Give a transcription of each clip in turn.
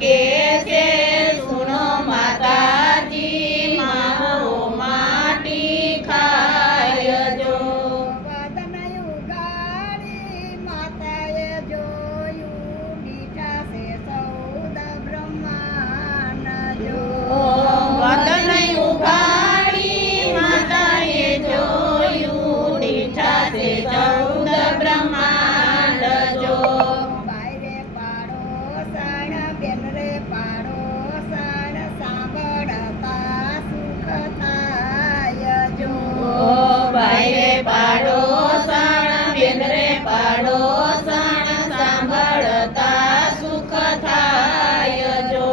કે છે સુનો માતાજી માવો માટી ખાય જો. વદન ઉગાડી માતાએ જોયું મીઠા છે સૌદ બ્રહ્માંડ જો. વદન ઉગાડી માતાએ જોયું દીઠા છે ચૌદ બ્રહ્માંડ જો. બાયરે પાડોસણ બેન રે પાડોસણ સાંભળતા સુખ થાય જો. ભાઈ પાડોસણ બેન રે પાડોસણ સાંભળતા સુખ થાય જો.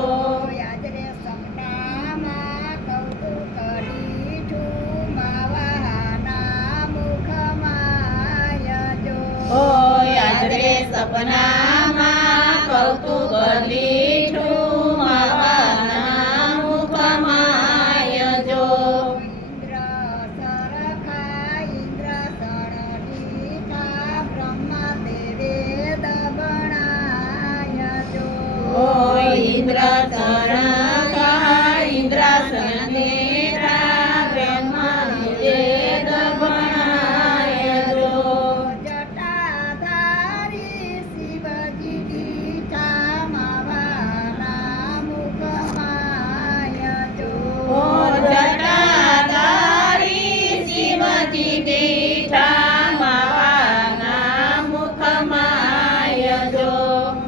યાદરે સપનામાં કૌતુક દીઠું માવાના મુખમાં જો. યાદ રે સપનામાં કૌતુક દીઠું માવાના મુખમાય જો. ઇન્દ્ર સરખા ઇન્દ્રસણ દીઠા બ્રહ્મદેવે દબણાય જો. ઇન્દ્ર ચરણ ઇન્દ્રાસન દેઠા બ્રહ્મદેવે દબણાય જો. જટાધારી શિવજી દીઠા માવાના મુખમાં જો. જટાધારી શિવજી દીઠા માવાના મુખમાય જો.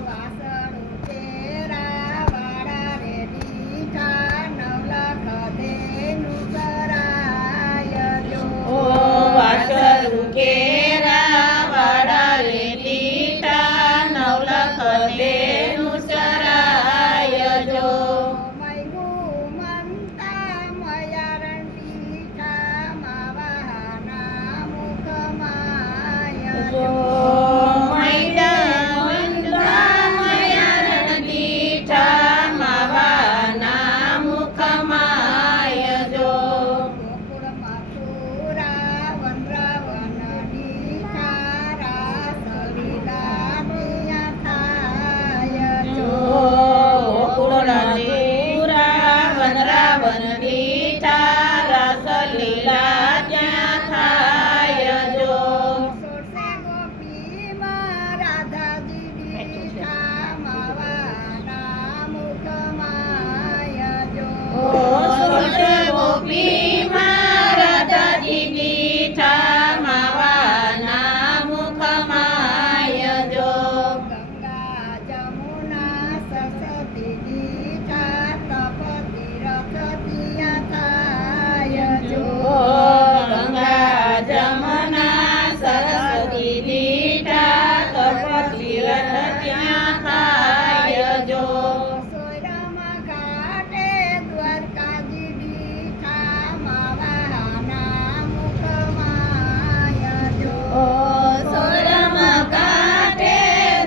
વાસણું ચેરાવાળા રે દીઠા નવલખ ધેનું ચરાય જો. વાસરુ કેરા વાડા રે દીઠા નવલખ દેનું ચરાય જો. મૈગું મનતા મયારણ દીઠા માવાના મુખમાં જો. મૈયારણ દીઠા માવાના મુખમાય જો. ગોકુળ મથુરા વનરાવન દીઠા રાસ લીલા ત્યાં થાય જો. ગોકુળ મથુરા વનરાવન દીઠા રાસ લીલા ત્યાં થાય જો. સોળસે ગોપીમાં રાધાજી દીઠા માવાના મુખમાં જો. ગોપીમાં રાધાજી દીઠા માવાના મુખમાય જો. ગંગા જમુના સરસ્વતી દીઠા તપ તીરથ ત્યાં થાય જો. ગંગા જમના સરસ્વતી દીઠા તપ તીરથ ત્યાં થાય જો. સોયરામાં ઘાટે દ્વારકાજી દીઠા માવાના મુખમાં જો. સોરમ કાંઠે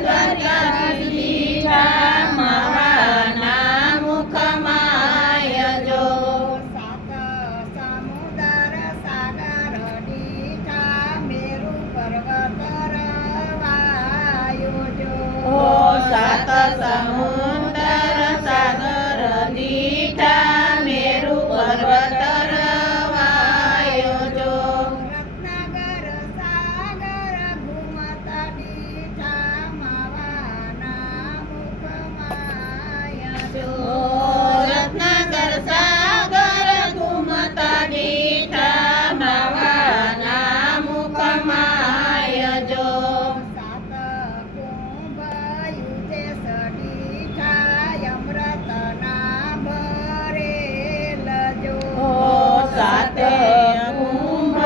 દ્વારકાધીશ દીઠા માવાના મુખમાય જો. સાત સમુદર સાગર દીઠા મેરુ પર્વત રવાયો જો. સાત સમુદર સાગર દીઠા મેરુ પર્વત રવાયો જો. રત્નાગર સાગર ઘુમતા દીઠા માવાના મુખમાં જો. રત્નાકર સાગર ઘૂમતા દીઠા માવાના મુખમાય જો. સાત કુંભ યુધે સડીઠા અમૃતના ભરેલ જો. સાતે કુંભ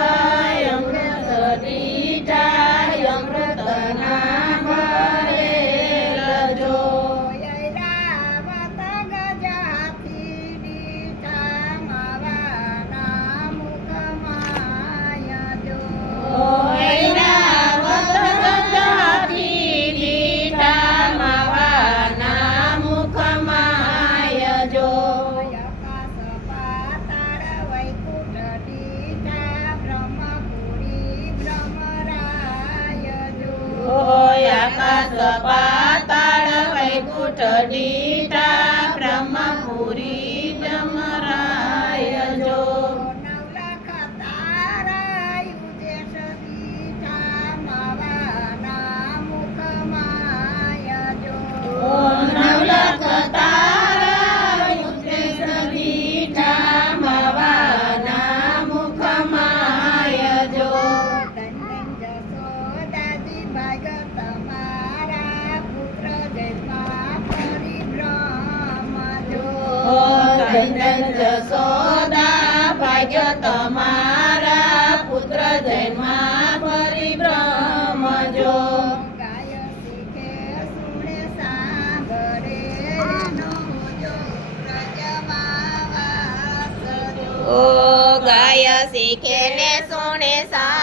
અમૃત દીઠા અમૃતના ભરેલ જો. ઐરાવત ગજાથી દીઠા માવાના મુખમાં જો. ઐરાવત ગજાથી દીઠા માવાના મુખમાય જો. આકાશ પાતાળ વૈકુંઠ દીઠા બ્રહ્મપુરી ભ્રમરાય જો. આકાશ પાતાળ વૈકુંઠ દીઠા ભાગ્ય તમારા પુત્ર જન્મા ફરી બ્રહ્મ જો ગાય શીખે સુણે સાંભળે નો જો વ્રજમાં વાસ જો. ઓ ગાય શીખે ને સોણે સા